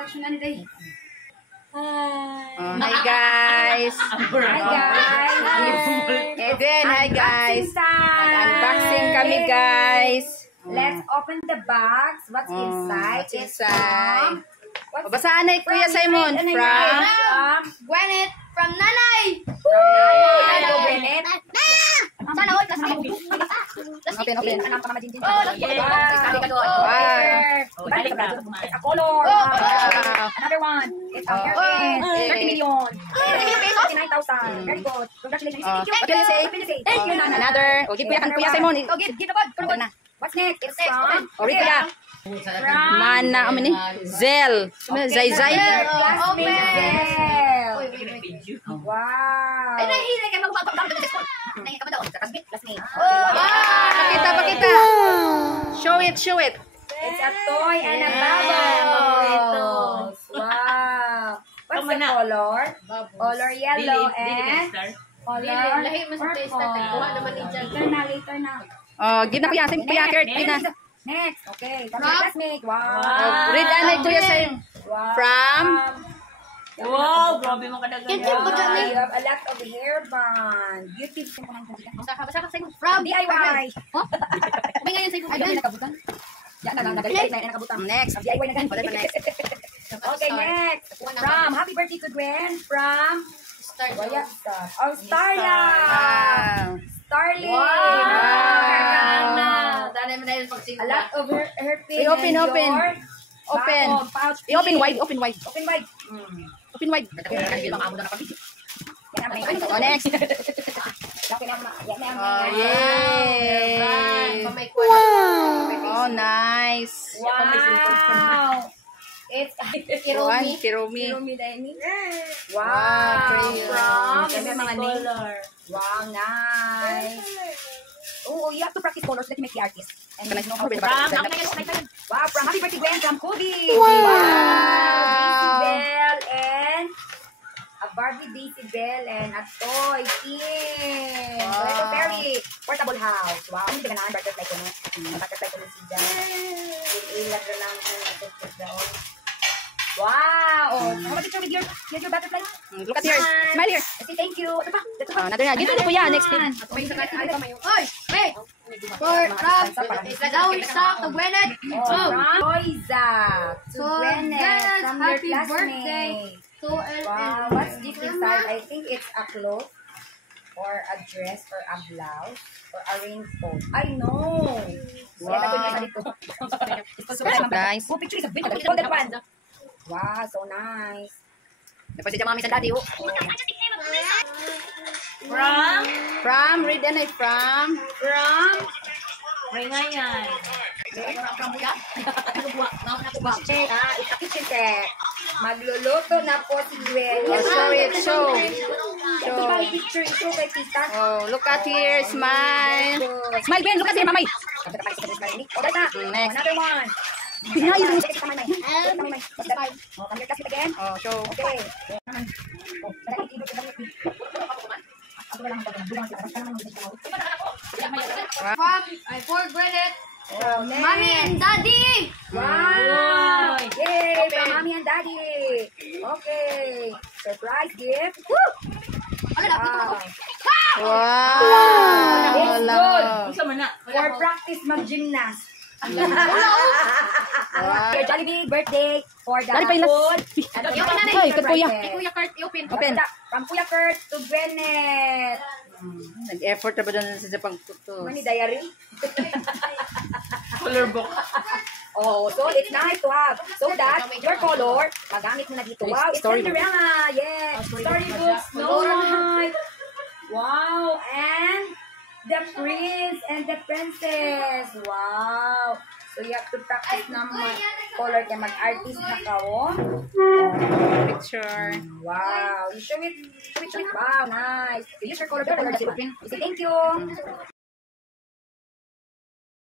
introduction na nila. Hi guys. Eden, hi guys. Unboxing kami guys. Let's open the box. What's inside? What's inside? Basahan na Kuya Simon. From Gwyneth. From Nanay. Hello, Gwyneth. Sana all kasi Open. Anak pa majinjin. Oh, yeah. It's a color. Another one. It's a hairpin. 30 million. 39,000. Very good. Congratulations. What do you say? Thank you, Nana. Another. Give Kuya Simon. Oh, give the code. What's next? It's from Read Kuya. Mana ni Zel. Zay. Wow. Ay, nahihilig kayo magpapagdamdam sa school. Nahihilig ka ba daw? Sa kasbit? Last name. Pakita. Show it. It's a toy and a bubble. Wow. What's the color? Color yellow and color purple. Later na. Give na Kuya Kurt. Next. Okay. Come on, classmate. Wow. Read Kuya Simon. Wow. From Wow, grabe mo kadagan. You have a lot of hairband. Beauty. Basa ka from DIY. May ngayon sa'yo. Ay, nakabutan. Yan, nakabutan. next. DIY na ganun. Next. Okay, next. From Happy Birthday to Gwen. From Starla. Oh, Starla. Starling. A lot of her pin. Open. Pouch. Open wide. Open wide. Open wide. Next. Yay. Oh, nice. Wow. It's Kirumi. Wow. From Wow, nice. Oh, you have to practice colors. Let me make the artist. And wow, from Happy Birthday Gwen, from Kobe. Wow. Daisy Bell and a Barbie Daisy Bell and a toy team. So, it's a very portable house. Wow, hindi ka na butterfly ko na. Butterfly ko na si Jan. Ilag na lang ang wow. Oh, how about picture with your butterfly? Look at here. Smile here. Say thank you. Ito pa. Another na. Give to Kuya. Next thing. Oy, wait. Flower stock to Gwyneth. Loiza to Gwyneth from your Happy birthday. classmate. Wow, what's this inside? I think it's a cloth or a dress or a blouse or a raincoat. I know. Wow. Nice. Oh, picture is a bit of a one. Wow, so nice. Dapat si mami sa daddy. From. Read na from. Ringayan. From buya. Okay, it's a kitchen set. Magluluto na po si Gwen. Show. Picture ito kay tita. Oh, look at here. Smile. Smile, Ben. Look at here, mamay. Next. Another one. Pinay. Come here, class again. Oh, show. Okay. For Gwyneth. Next. Mommy and Daddy. Wow. Yay, from Mommy and Daddy. Okay. Surprise gift. Wow. Wow. It's good. Isa man na. For practice mag-gymnast. Your Jollibee birthday for the Dali pa yung food. Hoy, ito Kuya. Kuya Kurt, open. Open. From Kuya Kurt to Gwyneth. Nag-effort na ba doon sa Japang tuto? Money diary. Color book. Oh, so it's nice to have. So that your color, magamit mo na dito. Wow, it's Storybook. Cinderella. Yes. Storybook. Snow White. Wow. And the prince and the princess. Wow. So you have to practice naman color kaya mag-artist na kao. Picture. Wow. You show it. Wow, nice. You use your color. You say thank you.